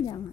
Jangan.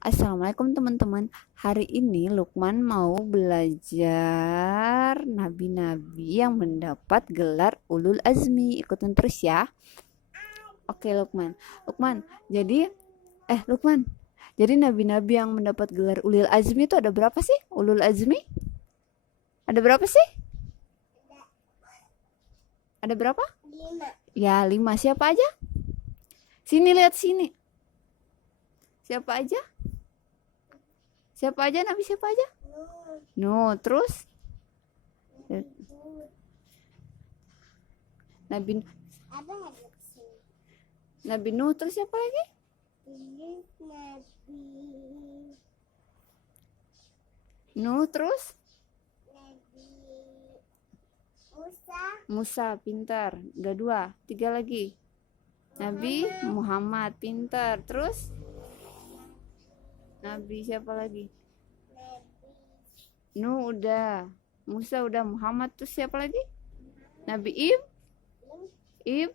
Assalamualaikum teman-teman. Hari ini Lukman mau belajar nabi-nabi yang mendapat gelar Ulul Azmi. Ikutin terus ya. Oke Lukman. Lukman. Jadi nabi-nabi yang mendapat gelar Ulul Azmi itu ada berapa sih? Ulul Azmi? Ada berapa sih? Ada berapa? 5. Ya, 5. Siapa aja? Sini, lihat sini. Siapa aja? Siapa aja? Nabi siapa aja? No, terus? Nabi Ada di sini. Nabi Nuh, terus siapa lagi? Ini Nabi Nuh, terus? Nabi Musa. Musa, pintar. Udah 2. 3 lagi. Nabi Muhammad, pintar. Terus? Nabi siapa lagi? Nabi Nuh udah. Musa udah. Muhammad, terus siapa lagi? Nabi Ib? Ib?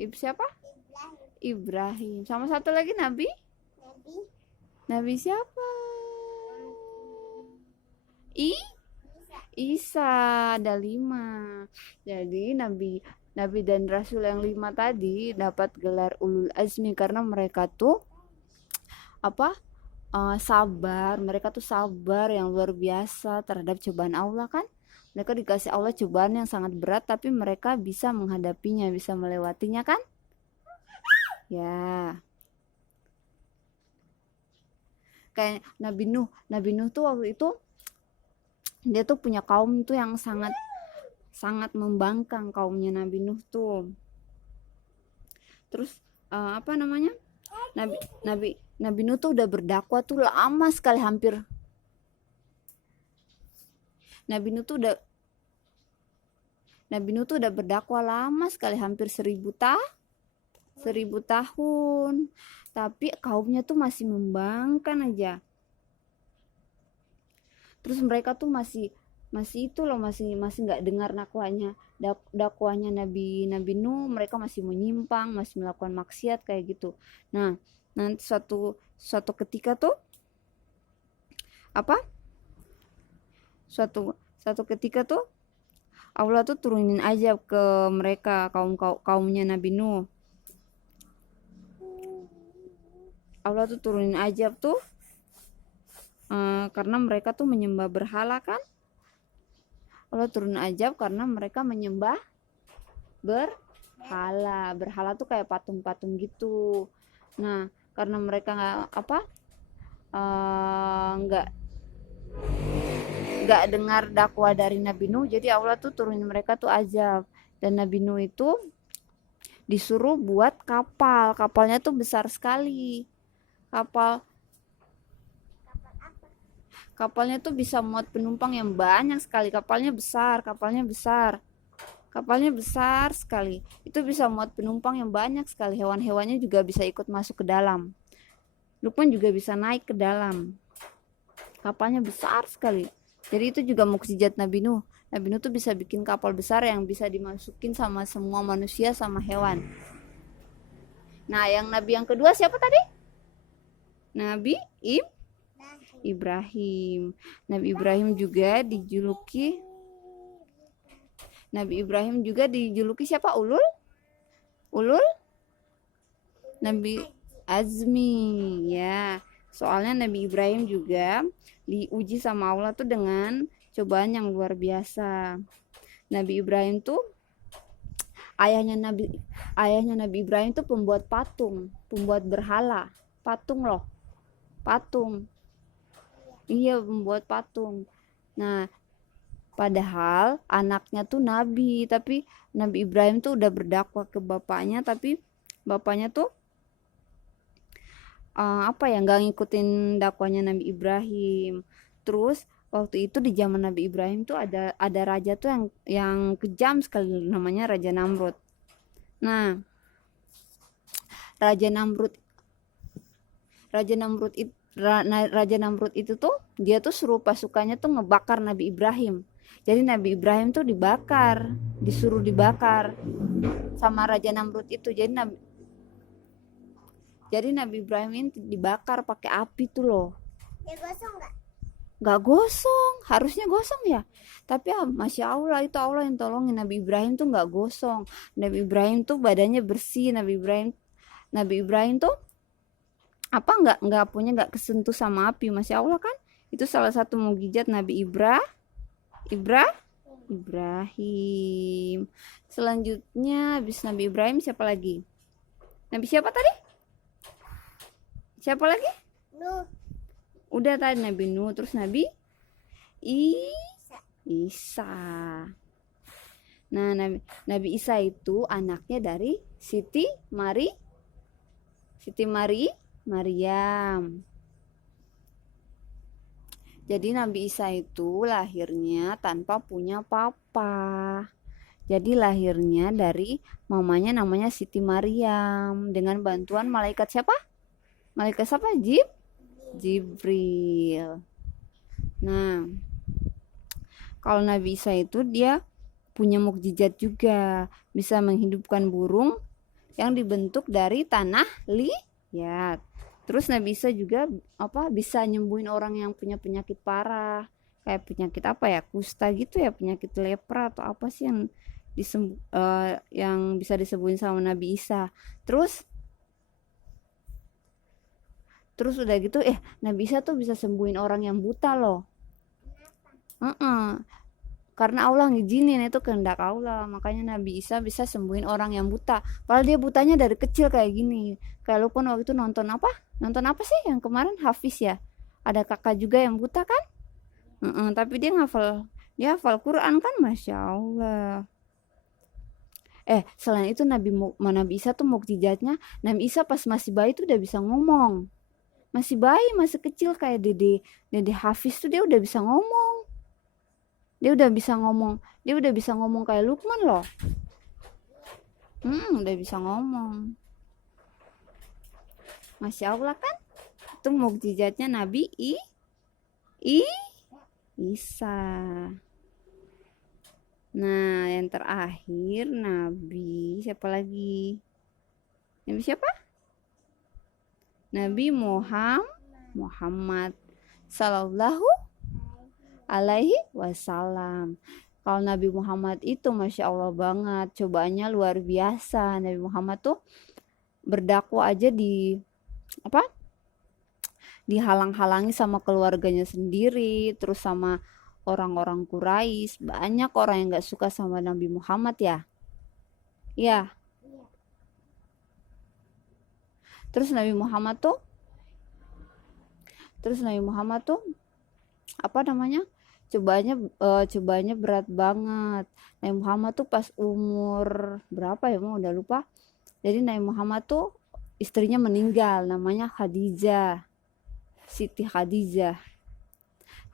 Ib siapa? Ibrahim. Ibrahim. Sama satu lagi Nabi? Nabi Nabi siapa? Isa. Ada 5. Jadi Nabi dan Rasul yang 5 tadi dapat gelar Ulul Azmi karena mereka tuh sabar. Mereka tuh sabar yang luar biasa terhadap cobaan Allah kan. Mereka dikasih Allah cobaan yang sangat berat, tapi mereka bisa menghadapinya, bisa melewatinya kan. Ya, kayak Nabi Nuh tuh waktu itu dia tuh punya kaum tuh yang sangat sangat membangkang, kaumnya Nabi Nuh tuh. Terus Nabi Nabi Nabi Nuh tuh udah berdakwah tuh lama sekali, hampir Nabi Nuh tuh udah berdakwah lama sekali, hampir 1000 tahun. Tapi kaumnya tuh masih membangkang aja. Terus mereka tuh masih itu loh, masih nggak dengar dakwahnya Nabi Nuh. Mereka masih menyimpang, masih melakukan maksiat kayak gitu. Nah, nanti suatu ketika tuh suatu ketika tuh Allah tuh turunin azab ke mereka, kaumnya Nabi Nuh. Allah tuh turunin azab tuh karena mereka tuh menyembah berhala kan. Allah turunin azab karena mereka menyembah berhala tuh kayak patung-patung gitu. Nah, karena mereka nggak dengar dakwah dari Nabi Nuh, jadi Allah tuh turunin mereka tuh azab. Dan Nabi Nuh itu disuruh buat kapalnya tuh besar sekali. Kapalnya tuh bisa muat penumpang yang banyak sekali. Kapalnya besar sekali. Itu bisa muat penumpang yang banyak sekali. Hewan-hewannya juga bisa ikut masuk ke dalam. Lukman juga bisa naik ke dalam. Kapalnya besar sekali. Jadi itu juga mukjizat Nabi Nuh. Nabi Nuh tuh bisa bikin kapal besar yang bisa dimasukin sama semua manusia sama hewan. Nah, yang nabi yang kedua siapa tadi? Nabi Ibrahim. Nabi Ibrahim juga dijuluki siapa? Ulul Nabi Azmi ya. Soalnya Nabi Ibrahim juga diuji sama Allah tuh dengan cobaan yang luar biasa. Nabi Ibrahim tuh ayahnya Nabi Ibrahim tuh pembuat berhala, patung loh. Iya, pembuat patung. Nah, padahal anaknya tuh nabi, tapi Nabi Ibrahim tuh udah berdakwah ke bapaknya, tapi bapaknya tuh nggak ngikutin dakwanya Nabi Ibrahim. Terus waktu itu di zaman Nabi Ibrahim tuh ada raja tuh yang kejam sekali, namanya Raja Namrud. Nah, Raja Namrud itu tuh dia tuh suruh pasukannya tuh ngebakar Nabi Ibrahim. Jadi Nabi Ibrahim tuh disuruh dibakar sama Raja Namrud itu. Jadi Jadi Nabi Ibrahim ini dibakar pakai api tuh loh. Dia gosong nggak? Nggak gosong, harusnya gosong ya. Tapi Masya Allah, itu Allah yang tolongin. Nabi Ibrahim tuh nggak gosong. Nabi Ibrahim tuh badannya bersih. Nabi Ibrahim tuh apa nggak kesentuh sama api. Masya Allah kan. Itu salah satu mukjizat Nabi Ibrahim. Selanjutnya habis Nabi Ibrahim siapa lagi? Nabi siapa tadi? Siapa lagi? Nuh. Udah tadi Nabi Nuh, terus Nabi Isa. Nah, Nabi Isa itu anaknya dari Siti Maryam. Jadi Nabi Isa itu lahirnya tanpa punya papa. Jadi lahirnya dari mamanya namanya Siti Maryam dengan bantuan malaikat siapa? Malaikat siapa? Jibril. Nah, kalau Nabi Isa itu dia punya mukjizat juga, bisa menghidupkan burung yang dibentuk dari tanah liat. Terus Nabi Isa juga bisa nyembuhin orang yang punya penyakit parah, kayak penyakit kusta gitu ya, penyakit lepra atau apa sih yang bisa disembuhin sama Nabi Isa. Terus udah gitu Nabi Isa tuh bisa sembuhin orang yang buta loh. Karena Allah ngizinin, itu kehendak Allah. Makanya Nabi Isa bisa sembuhin orang yang buta. Padahal dia butanya dari kecil kayak gini. Kayak Lukman waktu itu nonton apa sih yang kemarin, Hafiz ya. Ada kakak juga yang buta kan. Tapi dia hafal Quran kan, Masya Allah. Selain itu Nabi Isa tuh mukjizatnya, Nabi Isa pas masih bayi tuh udah bisa ngomong. Masih bayi, masih kecil, kayak Dede Hafiz tuh dia udah bisa ngomong. Dia udah bisa ngomong kayak Lukman loh. Udah bisa ngomong. Masya Allah kan. Itu mukjizatnya Nabi Isa. Nah, yang terakhir Nabi siapa lagi? Nabi siapa? Nabi Muhammad sallallahu alaihi wasallam. Kalau Nabi Muhammad itu Masya Allah banget, cobaannya luar biasa. Nabi Muhammad tuh berdakwah aja dihalang-halangi sama keluarganya sendiri, terus sama orang-orang Quraisy. Banyak orang yang gak suka sama Nabi Muhammad ya. Ya. Terus Nabi Muhammad tuh cobaannya berat banget. Nabi Muhammad tuh pas umur berapa ya, udah lupa. Jadi Nabi Muhammad tuh istrinya meninggal, namanya Khadijah, Siti Khadijah.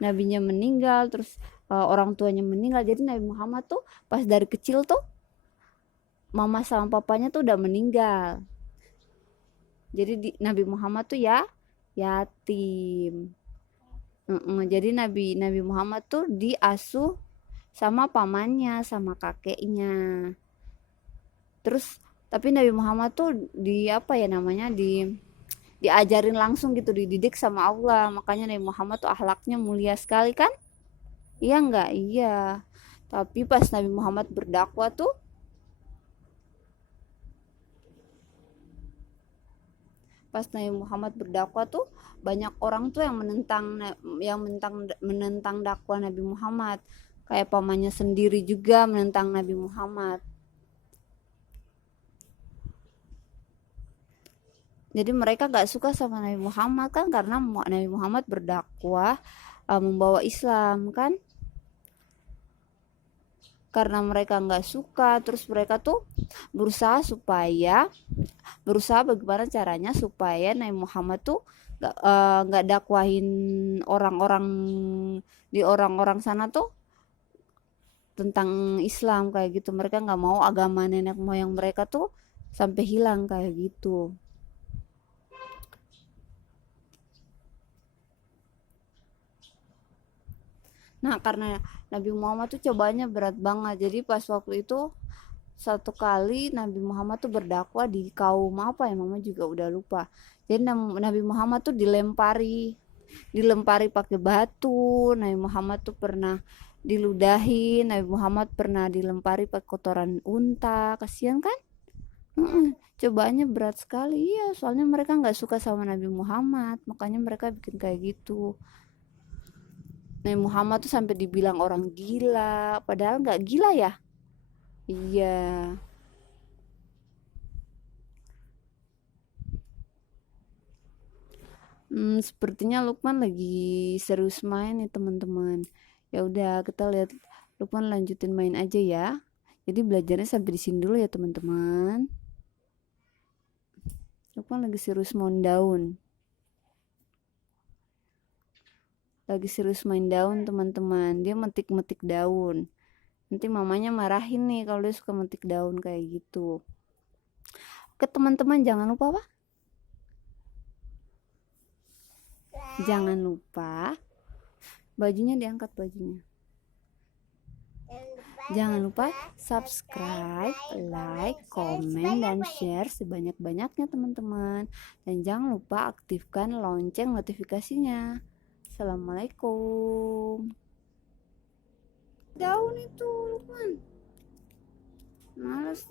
Nabinya meninggal, terus orang tuanya meninggal. Jadi Nabi Muhammad tuh pas dari kecil tuh mama sama papanya tuh udah meninggal. Jadi Nabi Muhammad tuh yatim. Jadi Nabi Muhammad tuh diasuh sama pamannya, sama kakeknya. Terus tapi Nabi Muhammad tuh diajarin langsung gitu, dididik sama Allah. Makanya Nabi Muhammad tuh akhlaknya mulia sekali kan? Iya enggak? Iya. Tapi pas Nabi Muhammad berdakwah tuh banyak orang tuh yang menentang dakwah Nabi Muhammad. Kayak pamannya sendiri juga menentang Nabi Muhammad. Jadi mereka gak suka sama Nabi Muhammad kan, karena Nabi Muhammad berdakwah membawa Islam kan. Karena mereka gak suka, terus mereka tuh berusaha bagaimana caranya supaya Nabi Muhammad tuh gak dakwahin orang-orang sana tuh tentang Islam kayak gitu. Mereka gak mau agama nenek moyang mereka tuh sampai hilang kayak gitu. Nah, karena Nabi Muhammad tuh cobaannya berat banget. Jadi pas waktu itu satu kali Nabi Muhammad tuh berdakwah di kaum apa ya, mama juga udah lupa. Jadi Nabi Muhammad tuh dilempari pakai batu. Nabi Muhammad tuh pernah diludahi, Nabi Muhammad pernah dilempari pakai kotoran unta. Kasihan kan? Cobaannya berat sekali ya, soalnya mereka nggak suka sama Nabi Muhammad, makanya mereka bikin kayak gitu. Nabi Muhammad tuh sampai dibilang orang gila, padahal nggak gila ya. Iya. Sepertinya Lukman lagi serius main nih teman-teman. Ya udah, kita lihat Lukman lanjutin main aja ya. Jadi belajarnya sampai di sini dulu ya teman-teman. Lukman lagi serius main daun. Lagi serius main daun teman-teman. Dia metik-metik daun. Nanti mamanya marahin nih kalau dia suka metik daun kayak gitu. Oke teman-teman, jangan lupa apa? Jangan lupa bajunya diangkat bajunya. Jangan lupa subscribe, like, komen, dan share sebanyak-banyaknya teman-teman. Dan jangan lupa aktifkan lonceng notifikasinya. Assalamualaikum. Daun itu Lukman. Males